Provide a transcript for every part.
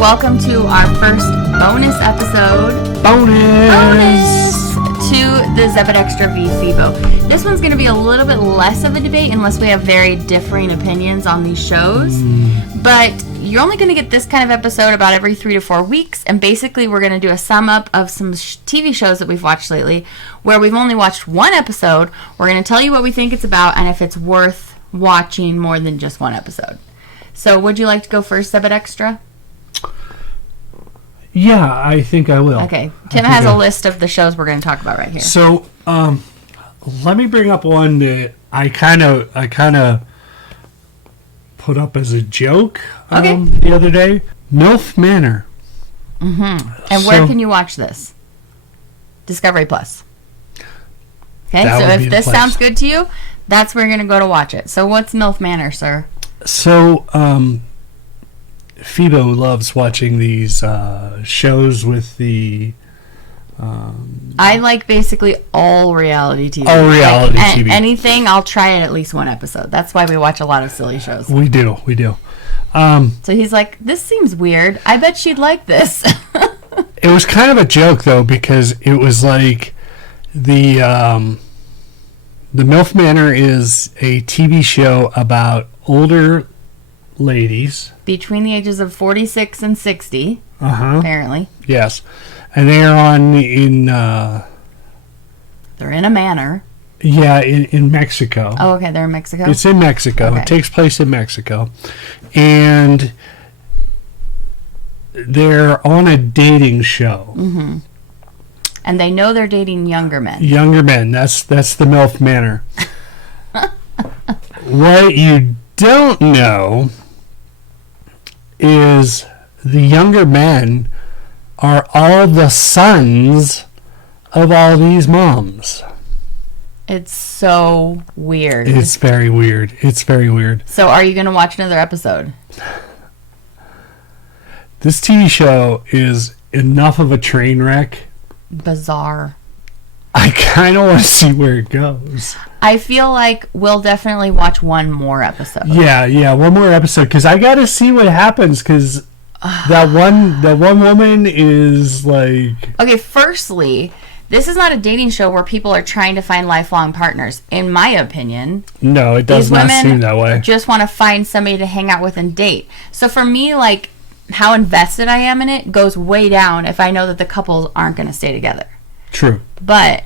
welcome to our first bonus episode. Bonus! To the Zebit Extra v Phoebe. This one's going to be a little bit less of a debate unless we have very differing opinions on these shows. But you're only going to get this kind of episode about every 3 to 4 weeks. And basically, we're going to do a sum up of some TV shows that we've watched lately where we've only watched one episode. We're going to tell you what we think it's about and if it's worth watching more than just one episode. So, would you like to go first, Zebit Extra? Yeah, I think I will. Okay. Tim has a list of the shows we're going to talk about right here. So, let me bring up one that I kind of put up as a joke the other day. MILF Manor. Mm-hmm. And where can you watch this? Discovery Plus. Okay, so if this sounds good to you, that's where you're going to go to watch it. So what's MILF Manor, sir? So, Phoebe loves watching these shows with the... I like basically all reality TV. All reality TV. Anything, I'll try it at least one episode. That's why we watch a lot of silly shows. We do. So he's like, this seems weird. I bet she'd like this. It was kind of a joke, though, because it was like the MILF Manor is a TV show about older ladies. Between the ages of 46 and 60, apparently. Yes. And they are they're in a manor. Yeah, in Mexico. Oh, okay, they're in Mexico? It's in Mexico. Okay. It takes place in Mexico. And they're on a dating show. Mm-hmm. And they know they're dating younger men. Younger men. That's the MILF Manor. What you don't know is the younger men are all the sons of all these moms. It's so weird. It's very weird. So are you going to watch another episode? This TV show is enough of a train wreck. Bizarre. I kind of want to see where it goes. I feel like we'll definitely watch one more episode. Yeah, one more episode because I got to see what happens because that one woman is like... Okay, firstly, this is not a dating show where people are trying to find lifelong partners. In my opinion, no, it does not seem that way. Just want to find somebody to hang out with and date. So for me, like, how invested I am in it goes way down if I know that the couples aren't going to stay together. True. But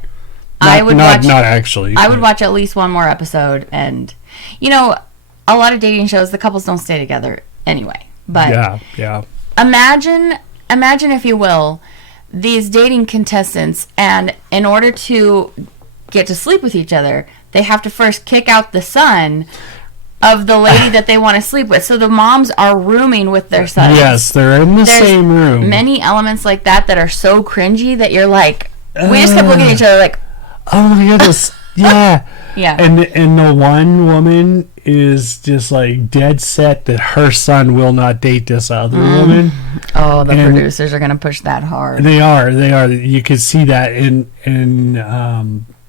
I would watch at least one more episode, and a lot of dating shows the couples don't stay together anyway. But yeah. Imagine if you will, these dating contestants, and in order to get to sleep with each other, they have to first kick out the son of the lady that they want to sleep with. So the moms are rooming with their sons. Yes, they're in the same room. Many elements like that are so cringy that you're like, we just kept looking at each other like, oh my goodness, yeah. Yeah. And the one woman is just like dead set that her son will not date this other woman. Oh, the producers are going to push that hard. They are. You can see that. And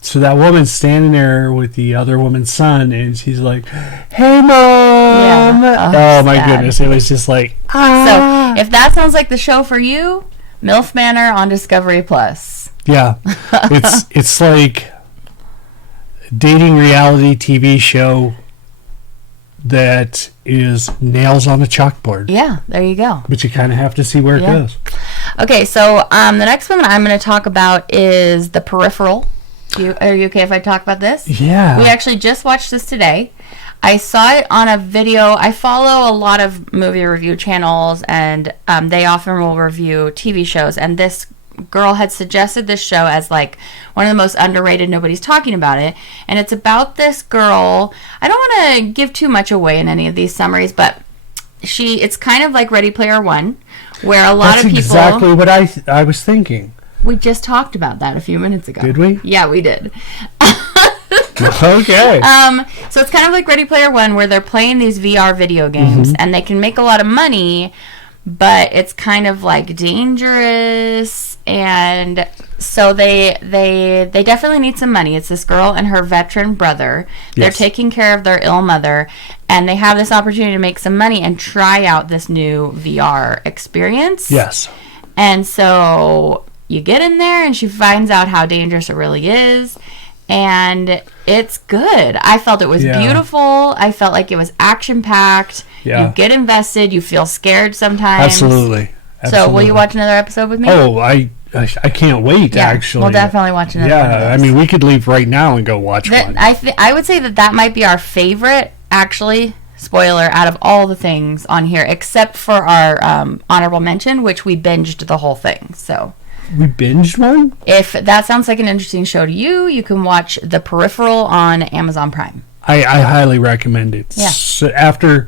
so that woman's standing there with the other woman's son, and she's like, hey, Mom. Yeah. Oh my goodness. It was just like, So if that sounds like the show for you, MILF Manor on Discovery Plus. Yeah. It's like dating reality TV show that is nails on a chalkboard. Yeah, there you go. But you kind of have to see where it goes. Okay, so the next one I'm going to talk about is The Peripheral. Are you okay if I talk about this? Yeah. We actually just watched this today. I saw it on a video. I follow a lot of movie review channels, and they often will review TV shows, and this girl had suggested this show as like one of the most underrated. Nobody's talking about it, and it's about this girl. I don't want to give too much away in any of these summaries, but it's kind of like Ready Player One, where a lot of people... That's exactly what I was thinking. We just talked about that a few minutes ago. Did we? Yeah, we did. Okay. So it's kind of like Ready Player One, where they're playing these VR video games, and they can make a lot of money, but it's kind of like dangerous and so they definitely need some money. It's this girl and her veteran brother. They're taking care of their ill mother, and they have this opportunity to make some money and try out this new VR experience. Yes. And so you get in there, and she finds out how dangerous it really is. And it's good. I felt it was beautiful. I felt like it was action-packed. Yeah. You get invested. You feel scared sometimes. Absolutely. So will you watch another episode with me? Oh, I can't wait, actually. We'll definitely watch another one. Yeah, I mean, we could leave right now and go watch one. I would say that might be our favorite, actually, spoiler, out of all the things on here, except for our honorable mention, which we binged the whole thing. So... We binged one? If that sounds like an interesting show to you, you can watch The Peripheral on Amazon Prime. I highly recommend it. Yeah. So after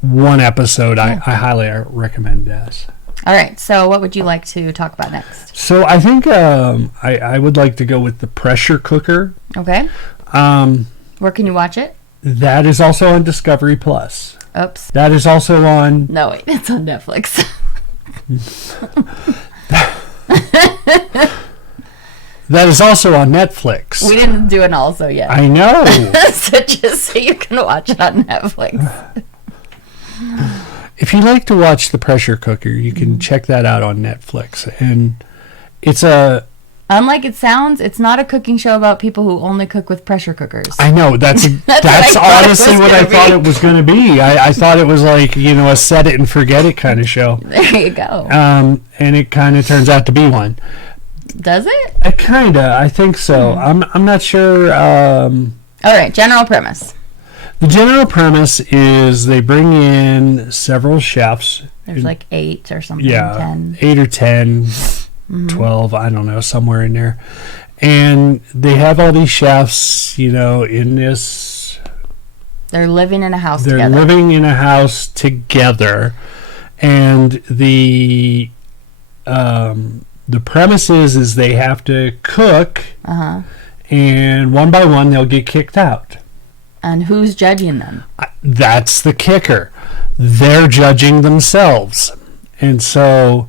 one episode, I highly recommend this. All right. So what would you like to talk about next? So I think I would like to go with The Pressure Cooker. Okay. Where can you watch it? That is also on Discovery Plus. Oops. That is also on... No, wait. It's on Netflix. That is also on Netflix. We didn't do an also yet. I know. So just so you can watch it on Netflix. If you like to watch The Pressure Cooker, you can check that out on Netflix. And it's a... Unlike it sounds, it's not a cooking show about people who only cook with pressure cookers. I know. That's honestly what I thought it was going to be. I thought it was like, a set it and forget it kind of show. There you go. And it kind of turns out to be one. Does it? Kind of. I think so. I'm not sure. All right. General premise. The general premise is they bring in several chefs. There's like 8 or something. Yeah. 10. 8 or 10. 12, I don't know, somewhere in there. And they have all these chefs, in this... They're living in a house together. They're living in a house together. And the premise is they have to cook, and one by one they'll get kicked out. And who's judging them? That's the kicker. They're judging themselves. And so...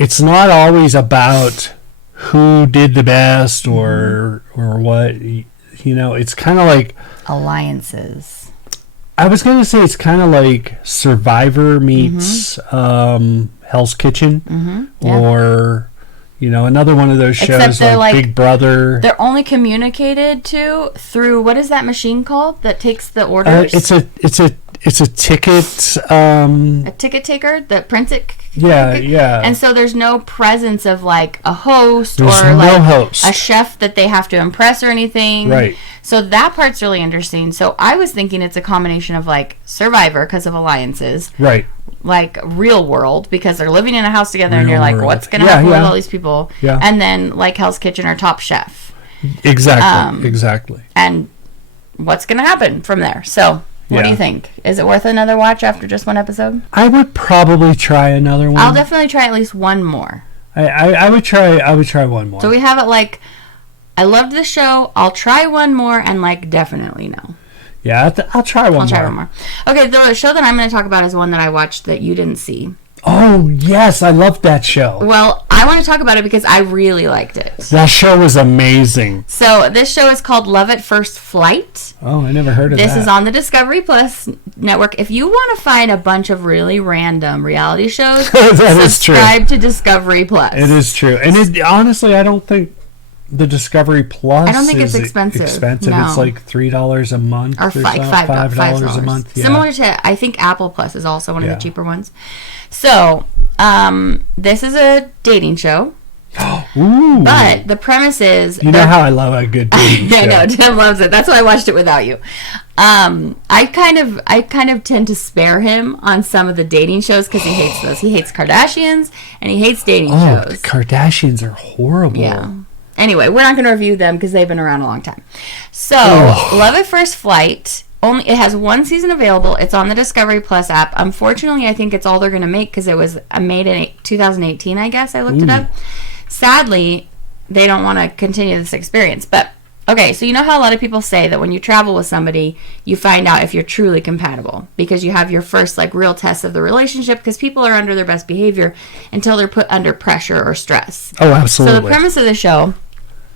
It's not always about who did the best or what, it's kind of like... Alliances. I was going to say it's kind of like Survivor meets Hell's Kitchen or, another one of those shows like Big Brother. They're only communicated to through, what is that machine called that takes the orders? It's a ticket... a ticket taker that prints it. Yeah. And so there's no presence of like a host there's or no like host. A chef that they have to impress or anything. Right. So that part's really interesting. So I was thinking it's a combination of like Survivor because of alliances. Right. Like Real World because they're living in a house together and Real you're like, World. what's going to happen with all these people? Yeah. And then like Hell's Kitchen or Top Chef. Exactly. And what's going to happen from there? So... What do you think? Is it worth another watch after just one episode? I would probably try another one. I'll definitely try at least one more. I would try one more. So we have it like, I loved the show. I'll try one more and like definitely no. Yeah, I'll try one more. Okay, the show that I'm going to talk about is one that I watched that you didn't see. Oh, yes, I loved that show. Well, I want to talk about it because I really liked it. That show was amazing. So this show is called Love at First Flight. Oh, I never heard of that. This is on the Discovery Plus network. If you want to find a bunch of really random reality shows, subscribe to Discovery Plus. It is true. And honestly, I don't think the Discovery Plus I don't think it's expensive. No. It's like $3 a month or $5 a month. Yeah. Similar to, I think Apple Plus is also one of the cheaper ones. So, this is a dating show. Ooh. But the premise is... You know how I love a good dating show. I know, Tim loves it. That's why I watched it without you. I kind of tend to spare him on some of the dating shows because he hates those. He hates Kardashians, and he hates dating shows. The Kardashians are horrible. Yeah. Anyway, we're not going to review them because they've been around a long time. So, Love at First Flight... it has one season available. It's on the Discovery Plus app. Unfortunately, I think it's all they're going to make because it was made in 2018, I guess. I looked it up. Sadly, they don't want to continue this experience. But Okay, so you know how a lot of people say that when you travel with somebody, you find out if you're truly compatible because you have your first like real test of the relationship because people are under their best behavior until they're put under pressure or stress. Oh, absolutely. So the premise of the show,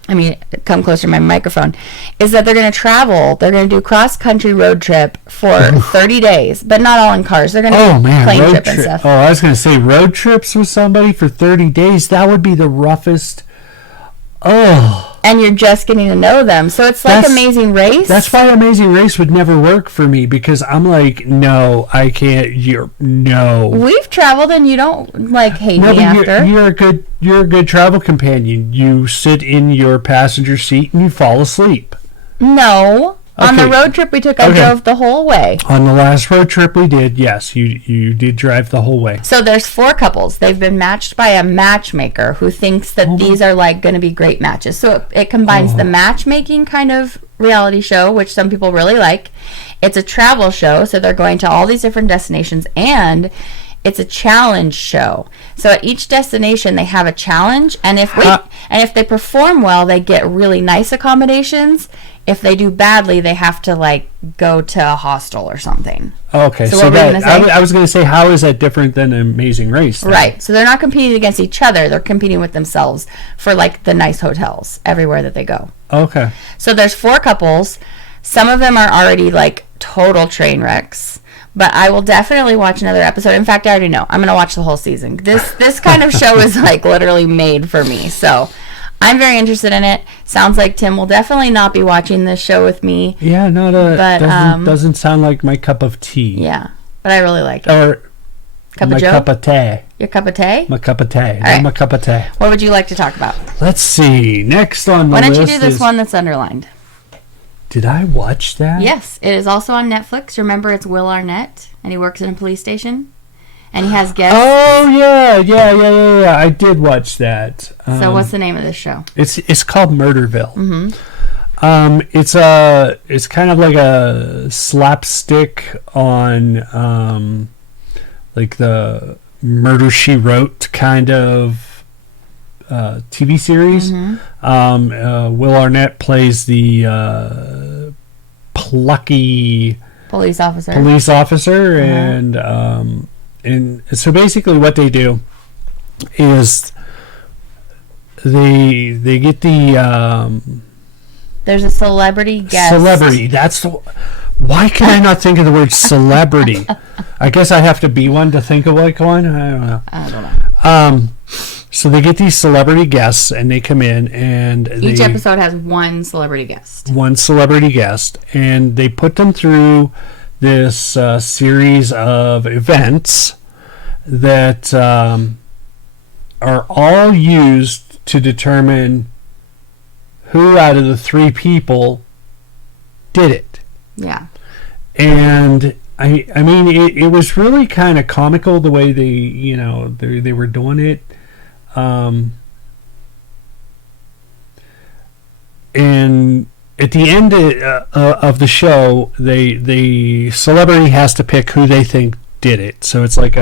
I mean, come closer to my microphone, is that they're going to travel. They're going to do cross-country road trip for 30 days, but not all in cars. They're going to do plane trip and stuff. Oh, I was going to say road trips with somebody for 30 days. That would be the roughest. Oh. And you're just getting to know them. So it's like Amazing Race. That's why Amazing Race would never work for me because I'm like, no, I can't. No. We've traveled and you don't like hate me after. You're a good travel companion. You sit in your passenger seat and you fall asleep. No. Okay. On the road trip we took, I drove the whole way. On the last road trip we did, yes, you did drive the whole way. So there's 4 couples. They've been matched by a matchmaker who thinks that these are like going to be great matches. So it combines the matchmaking kind of reality show, which some people really like. It's a travel show, so they're going to all these different destinations, and it's a challenge show. So at each destination they have a challenge, and if they perform well, they get really nice accommodations. If they do badly, they have to like go to a hostel or something. Okay, so that I was going to say, how is that different than Amazing Race? Then? Right. So they're not competing against each other; they're competing with themselves for like the nice hotels everywhere that they go. Okay. So there's 4 couples. Some of them are already like total train wrecks. But I will definitely watch another episode. In fact, I already know. I'm going to watch the whole season. This kind of show is like literally made for me. So I'm very interested in it. Sounds like Tim will definitely not be watching this show with me. Yeah, doesn't sound like my cup of tea. Yeah, but I really like it. Or cup of tea. Your cup of tea? My cup of tea. Right. My cup of tea. What would you like to talk about? Let's see. Next on the list. Why don't you do this one that's underlined? Did I watch that? Yes, it is also on Netflix. Remember, it's Will Arnett, and he works in a police station, and he has guests. Oh yeah. I did watch that. So what's the name of this show? It's called Murderville. Mm-hmm. It's kind of like a slapstick on like the Murder, She Wrote kind of TV series. Mm-hmm. Will Arnett plays the plucky police officer, mm-hmm. and so basically what they do is they get the there's a celebrity guest. Why can I not think of the word celebrity? I guess I have to be one to think of like one. I don't know. So they get these celebrity guests, and they come in, and each episode has one celebrity guest. And they put them through this series of events that are all used to determine who out of the 3 people did it. Yeah. And I mean, it was really kind of comical the way they were doing it. And at the end of the show, the celebrity has to pick who they think did it. So it's like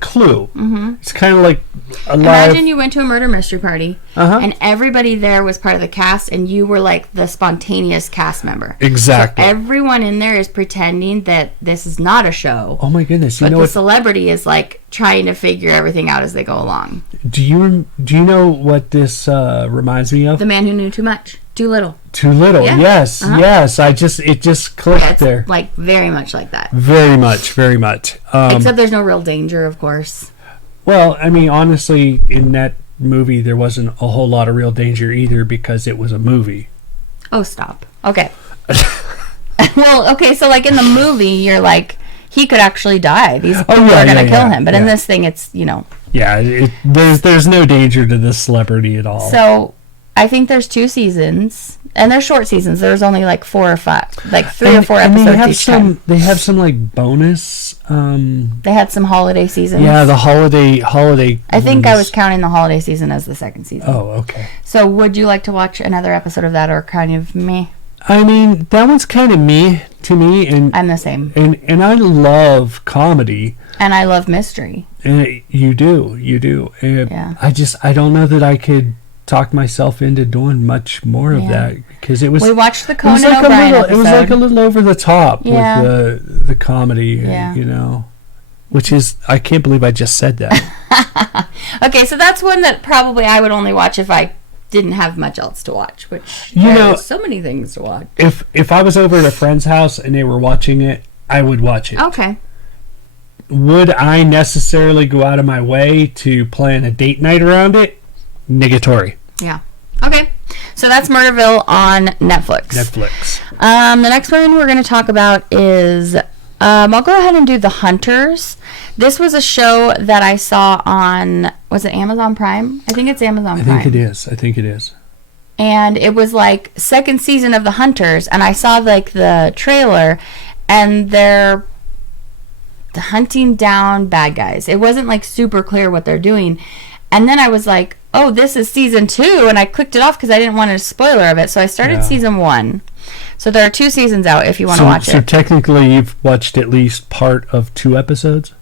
Clue. Mm-hmm. It's kind of like a Imagine you went to a murder mystery party, and everybody there was part of the cast, and you were like the spontaneous cast member. Exactly. So everyone in there is pretending that this is not a show. Oh my goodness! But the celebrity is like trying to figure everything out as they go along. Do you know what this reminds me of? The Man Who Knew Too Much. Too Little. Yeah. Yes. It just clicked there. Like very much like that. Very much. Except there's no real danger, of course. Well, I mean, honestly, in that movie, there wasn't a whole lot of real danger either because it was a movie. Oh, stop. Okay. Well, okay, so like in the movie, you're like, he could actually die. These people are going to kill him. But in this thing, it's, Yeah, there's no danger to this celebrity at all. So I think there's 2 seasons, and they're short seasons. There's only like 4 or 5, like 3 or 4 episodes each time. They have some like bonus. They had some holiday seasons. Yeah, the holiday. I think I was counting the holiday season as the second season. Oh, okay. So would you like to watch another episode of that, or kind of meh? I mean, that one's kind of meh to me, and I'm the same. And I love comedy. And I love mystery. And you do. And yeah. I don't know that I could talk myself into doing much more of that because it was. We watched the Conan like O'Brien episode. It was like a little over the top Yeah. with the comedy, you know, which is, I can't believe I just said that. Okay, so that's one that probably I would only watch if I didn't have much else to watch, which there's so many things to watch. If I was over at a friend's house and they were watching it, I would watch it. Okay. Would I necessarily go out of my way to plan a date night around it? Negatory. Yeah. Okay. So that's Murderville on Netflix. The next one we're going to talk about is, I'll go ahead and do The Hunters. This was a show that I saw on, was it Amazon Prime? I think it's Amazon Prime. I think it is. And it was like second season of The Hunters, and I saw like the trailer, and they're hunting down bad guys. It wasn't like super clear what they're doing. And then I was like, oh, this is season 2, and I clicked it off because I didn't want a spoiler of it. So I started season 1. So there are 2 seasons out if you want to watch it. So technically you've watched at least part of 2 episodes?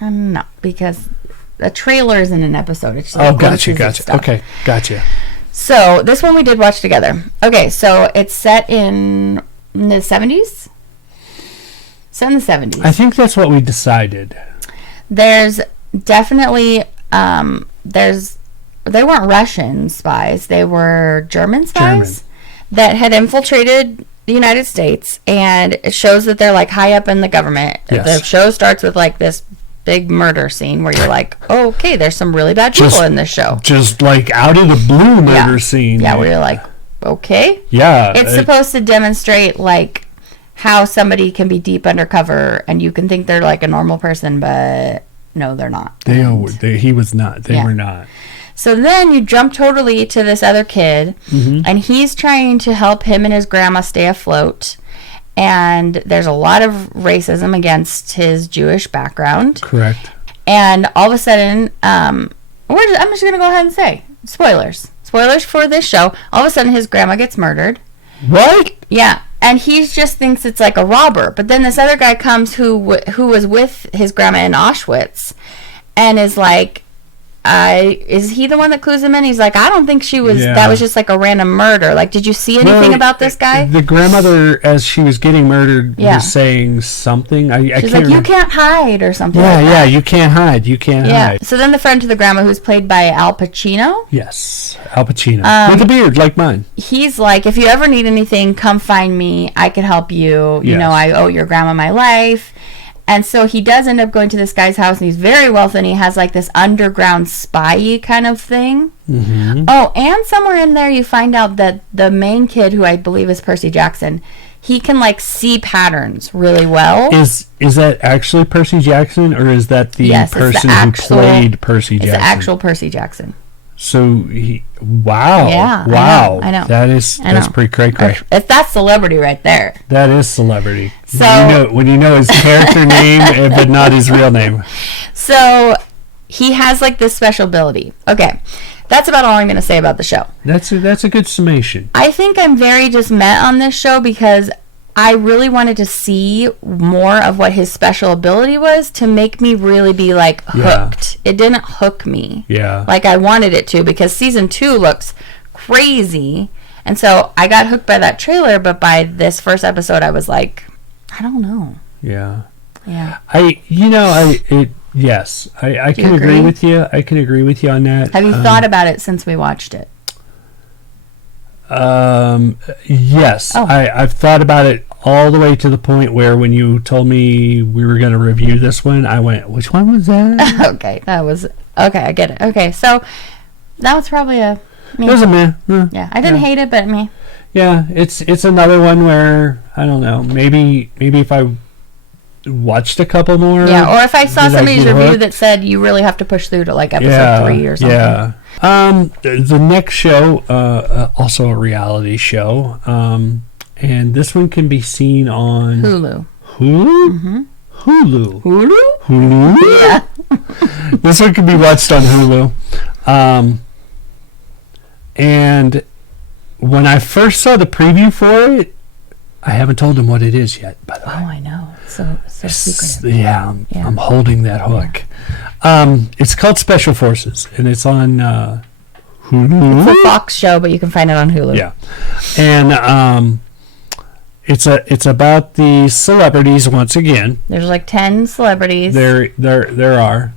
No, because the trailer isn't an episode. It's just gotcha. Okay, gotcha. So this one we did watch together. Okay, so it's set in the 70s? Set in the 70s. I think that's what we decided. There's definitely, they weren't Russian spies. They were German spies that had infiltrated the United States, and it shows that they're like high up in the government. Yes. The show starts with like this big murder scene where you're like, oh, okay, there's some really bad people in this show. Just like out of the blue murder scene. Yeah, where you're like, okay. Yeah. It's supposed to demonstrate like how somebody can be deep undercover and you can think they're like a normal person, but no, they're not. He was not. They were not. So then you jump totally to this other kid, and he's trying to help him and his grandma stay afloat. And there's a lot of racism against his Jewish background. Correct. And all of a sudden, I'm just going to go ahead and say, spoilers. Spoilers for this show. All of a sudden, his grandma gets murdered. What? Yeah. And he just thinks it's like a robber. But then this other guy comes who was with his grandma in Auschwitz and is like, is he the one that clues him in? He's like, I don't think she was. Yeah. That was just like a random murder. Like, did you see anything about this guy? The grandmother, as she was getting murdered, was saying something. She's like, you can't hide or something. Yeah, you can't hide. You can't hide. So then the friend to the grandma, who's played by Al Pacino. Yes, Al Pacino with a beard like mine. He's like, if you ever need anything, come find me. I can help you. You know, I owe your grandma my life. And so he does end up going to this guy's house, and he's very wealthy, and he has like this underground spy kind of thing. Mm-hmm. Oh, and somewhere in there you find out that the main kid, who I believe is Percy Jackson, he can like see patterns really well. Is that actually Percy Jackson, or is that the person who played Percy Jackson? It's the actual Percy Jackson. So wow. Yeah. Wow. I know. That's pretty cray-cray. That's celebrity right there. That is celebrity. So when you know his character name, but not his real name. So he has like this special ability. Okay. That's about all I'm going to say about the show. That's a good summation. I think I'm very just met on this show because I really wanted to see more of what his special ability was to make me really be like hooked. It didn't hook me like I wanted it to, because season 2 looks crazy. And so I got hooked by that trailer, but by this first episode I was like, I don't know. Yeah. Yeah. Yes. I can agree with you. I can agree with you on that. Have you thought about it since we watched it? Yes. Oh. I've thought about it all the way to the point where when you told me we were going to review this one, I went, which one was that? Okay, I get it. Okay, so that was probably a meh. It was a meh. Yeah, I didn't hate it, but meh. Yeah, it's another one where, I don't know, maybe if I watched a couple more. Yeah, or if I saw somebody's review that said you really have to push through to like episode 3 or something. Yeah. The next show, also a reality show, and this one can be seen on Hulu. Hulu? Mm-hmm. Hulu? Yeah. This one can be watched on Hulu. And when I first saw the preview for it, I haven't told him what it is yet, by the way. Oh, I know. So secretive. Yeah, I'm holding that hook. Yeah. It's called Special Forces, and it's on Hulu. It's a Fox show, but you can find it on Hulu. Yeah, and it's about the celebrities once again. There's like 10 celebrities. There are.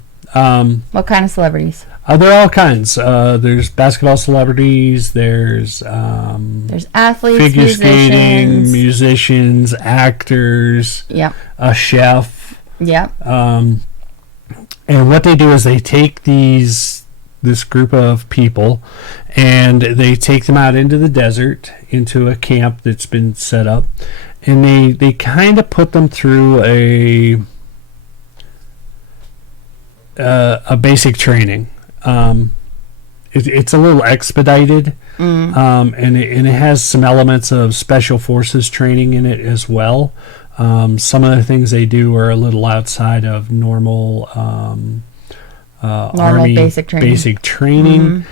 What kind of celebrities? There are all kinds. There's basketball celebrities. There's athletes, figure skating, musicians, actors. Yep. A chef. Yep. And what they do is they take this group of people and they take them out into the desert, into a camp that's been set up, and they kind of put them through a basic training. It's a little expedited, and it has some elements of special forces training in it as well. Some of the things they do are a little outside of normal Army basic training.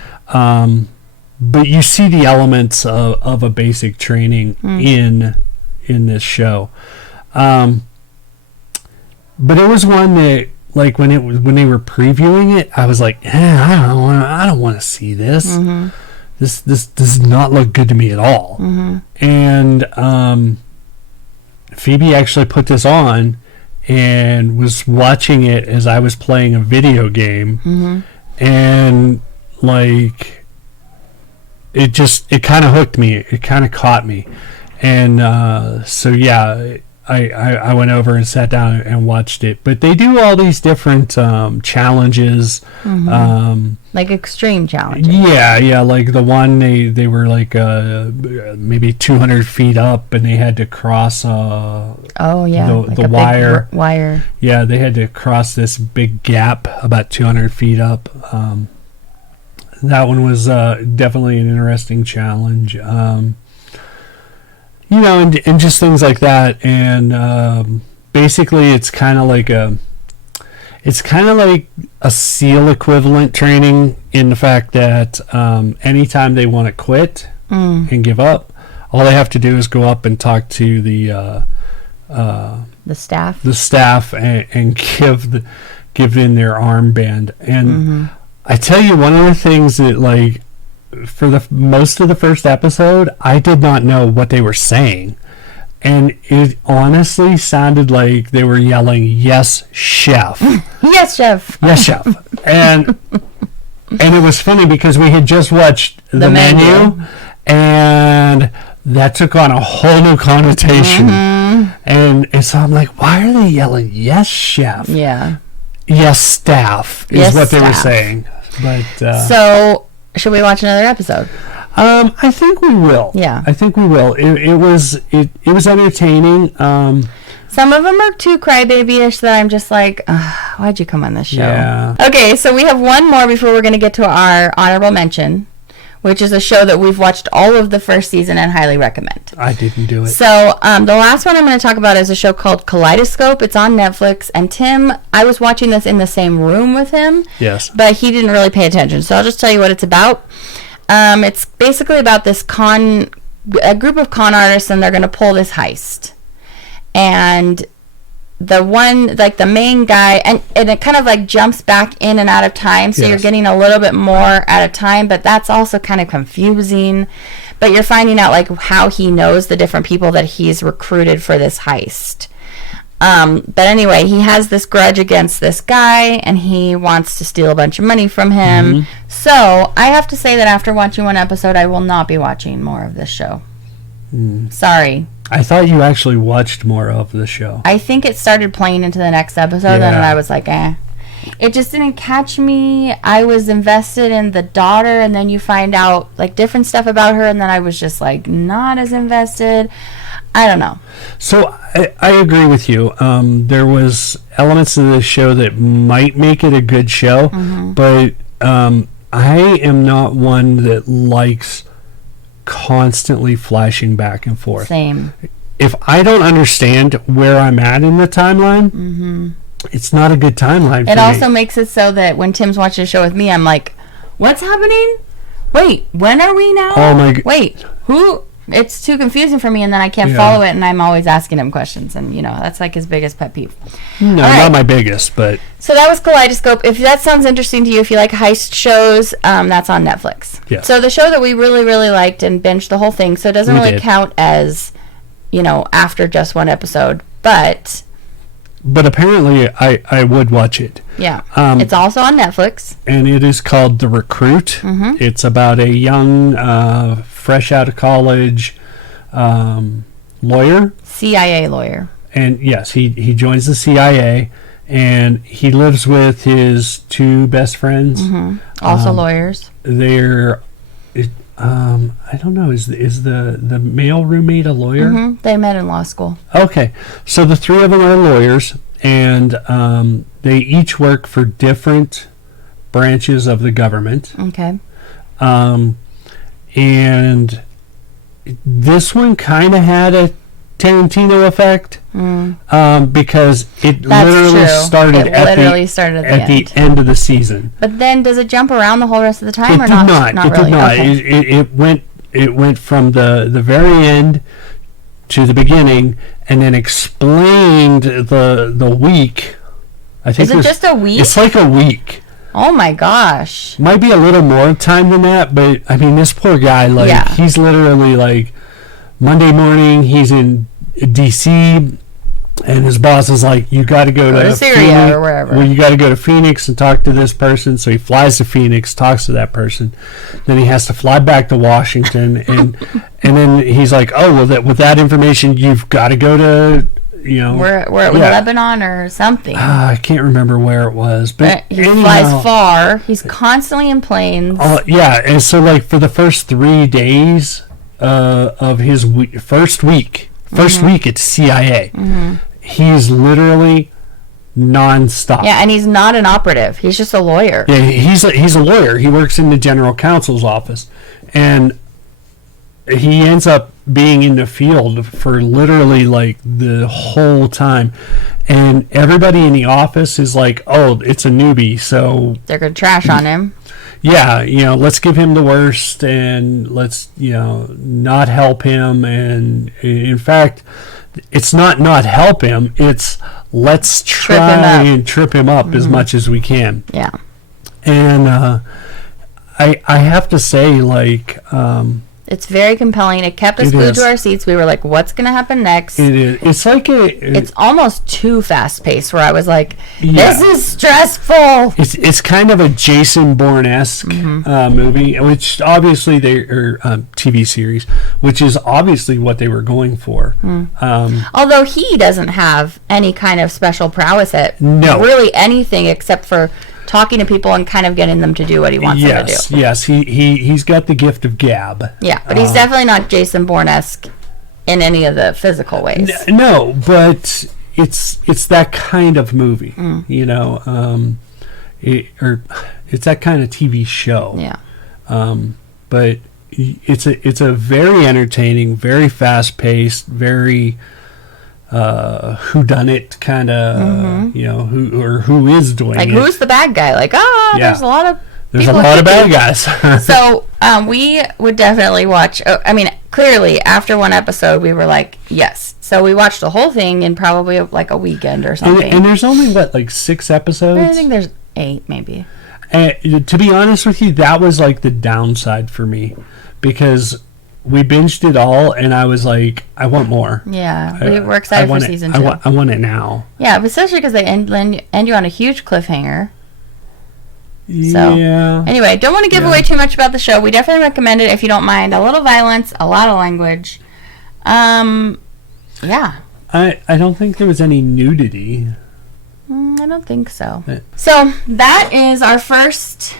But you see the elements of a basic training in this show. But it was one that, like, when they were previewing it, I was like, I don't want to see this. This does not look good to me at all. And Phoebe actually put this on and was watching it as I was playing a video game, and like it kind of hooked me. It kind of caught me, and so yeah. I went over and sat down and watched it. But they do all these different challenges. Like extreme challenges. Yeah. Like the one, they were like maybe 200 feet up and they had to cross the wire. Wire. Yeah, they had to cross this big gap about 200 feet up. That one was definitely an interesting challenge. And just things like that, and basically it's kind of like a SEAL equivalent training, in the fact that anytime they want to quit and give up, all they have to do is go up and talk to the staff and give in their armband. And I tell you, one of the things that, like, for the most of the first episode, I did not know what they were saying, and it honestly sounded like they were yelling, "Yes, chef! Yes, chef! Yes, chef!" And it was funny because we had just watched the menu, and that took on a whole new connotation. And so I'm like, why are they yelling, "Yes, chef"? Yeah. Yes, staff is what they were saying. But so. Should we watch another episode? I think we will. Yeah. I think we will. It was entertaining. Some of them are too crybaby-ish that I'm just like, why'd you come on this show? Yeah. Okay, so we have one more before we're going to get to our honorable mention, which is a show that we've watched all of the first season and highly recommend. I didn't do it. So the last one I'm going to talk about is a show called Kaleidoscope. It's on Netflix. And Tim, I was watching this in the same room with him. Yes. But he didn't really pay attention. So I'll just tell you what it's about. It's basically about a group of con artists, and they're going to pull this heist. And the one, like the main guy, and it kind of like jumps back in and out of time, so you're getting a little bit more at a time, but that's also kind of confusing. But you're finding out like how he knows the different people that he's recruited for this heist. But anyway, he has this grudge against this guy, and he wants to steal a bunch of money from him. So I have to say that after watching one episode, I will not be watching more of this show. Sorry. I thought you actually watched more of the show. I think it started playing into the next episode, and I was like, It just didn't catch me. I was invested in the daughter, and then you find out like different stuff about her, and then I was just like not as invested. I don't know. So I agree with you. There was elements of this show that might make it a good show, but I am not one that likes constantly flashing back and forth. Same. If I don't understand where I'm at in the timeline, it's not a good timeline for me. It also makes it so that when Tim's watching a show with me, I'm like, what's happening? Wait, when are we now? Oh my God. Wait, who? it's too confusing for me, and then I can't follow it, and I'm always asking him questions, and that's like his biggest pet peeve. No, not my biggest, but so that was Kaleidoscope. If that sounds interesting to you, if you like heist shows, that's on Netflix. Yeah. So the show that we really, really liked and binged the whole thing, so it doesn't really count as, after just one episode, but apparently I would watch it. Yeah. It's also on Netflix. And it is called The Recruit. Mm-hmm. It's about a young, fresh out of college lawyer. CIA lawyer. And yes, he joins the CIA, and he lives with his two best friends. Mm-hmm. Also lawyers. They're, I don't know, is the male roommate a lawyer? Mm-hmm. They met in law school. Okay, so the three of them are lawyers, and they each work for different branches of the government. Okay. And this one kind of had a Tarantino effect because it literally started at the end of the season. But then, does it jump around the whole rest of the time, or not? It really? did not. Okay. It went from the very end to the beginning, and then explained the week. I think is it just a week? It's like a week. Oh my gosh! Might be a little more time than that, but I mean, this poor guy, he's literally Monday morning, he's in D.C., and his boss is like, you got to go to Syria Phoenix, or wherever. Well, you got to go to Phoenix and talk to this person. So he flies to Phoenix, talks to that person. Then he has to fly back to Washington, and then he's like, oh, well, with that information, you've got to go to, we're Lebanon or something. I can't remember where it was, but he flies far. He's constantly in planes. Yeah, and so for the first 3 days of his first week at CIA, he's literally nonstop. Yeah, and he's not an operative. He's just a lawyer. Yeah, he's a lawyer. He works in the general counsel's office, and he ends up being in the field for literally the whole time. And everybody in the office is like, oh, it's a newbie, so they're gonna trash on him. Yeah, let's give him the worst, and let's, not help him. And in fact, it's not help him. It's let's try and trip him up as much as we can. Yeah. And I have to say, it's very compelling. It kept us glued to our seats. We were like, what's going to happen next? It is. It's it's almost too fast-paced, where I was like, this is stressful. It's kind of a Jason Bourne-esque movie, which obviously TV series, which is obviously what they were going for. Although he doesn't have any kind of special prowess at really anything except for talking to people and kind of getting them to do what he wants them to do. Yes, he's got the gift of gab. Yeah, but he's definitely not Jason Bourne-esque in any of the physical ways. No, but it's that kind of movie, it's that kind of TV show. Yeah. But it's a very entertaining, very fast-paced, very whodunit kind of, who is doing it. Who's the bad guy? There's a lot of bad guys. So we would definitely watch. Clearly after one episode, we were like, yes. So we watched the whole thing in probably a weekend or something. And there's only 6 episodes. I think there's 8 maybe. And to be honest with you, that was the downside for me, because we binged it all, and I was like, I want more. Yeah, we're excited for season 2. I want it now. Yeah, especially because they end you on a huge cliffhanger. So, anyway, don't want to give away too much about the show. We definitely recommend it if you don't mind a little violence, a lot of language. Yeah. I don't think there was any nudity. I don't think so. So, that is our first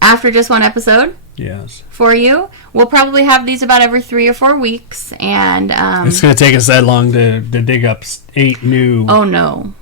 after just one episode. Yes. For you. We'll probably have these about every 3 or 4 weeks, and it's going to take us that long to dig up 8 new. Oh no,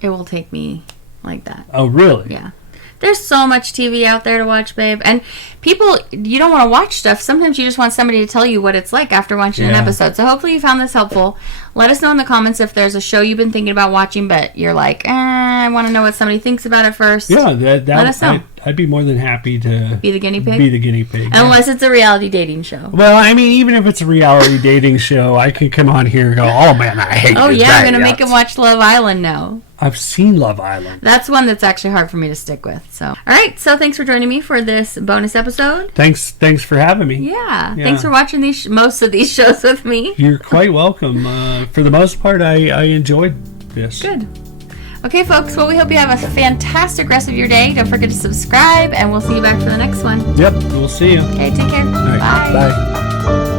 it will take me like that. Oh really? Yeah. There's so much TV out there to watch, babe. And people, you don't want to watch stuff. Sometimes you just want somebody to tell you what it's like after watching an episode. So hopefully you found this helpful. Let us know in the comments if there's a show you've been thinking about watching, but you're like, I want to know what somebody thinks about it first. Yeah, let us know. I'd be more than happy to be the guinea pig. Be the guinea pig. Unless it's a reality dating show. Well, I mean, even if it's a reality dating show, I could come on here and go, "Oh man, I hate." Oh yeah, I'm gonna make him watch Love Island now. I've seen Love Island. That's one that's actually hard for me to stick with. So, all right. So, thanks for joining me for this bonus episode. Thanks for having me. Yeah. Thanks for watching most of these shows with me. You're quite welcome. For the most part, I enjoyed this. Good. Okay, folks. Well, we hope you have a fantastic rest of your day. Don't forget to subscribe, and we'll see you back for the next one. Yep. We'll see you. Okay. Take care. All right, Bye. Bye.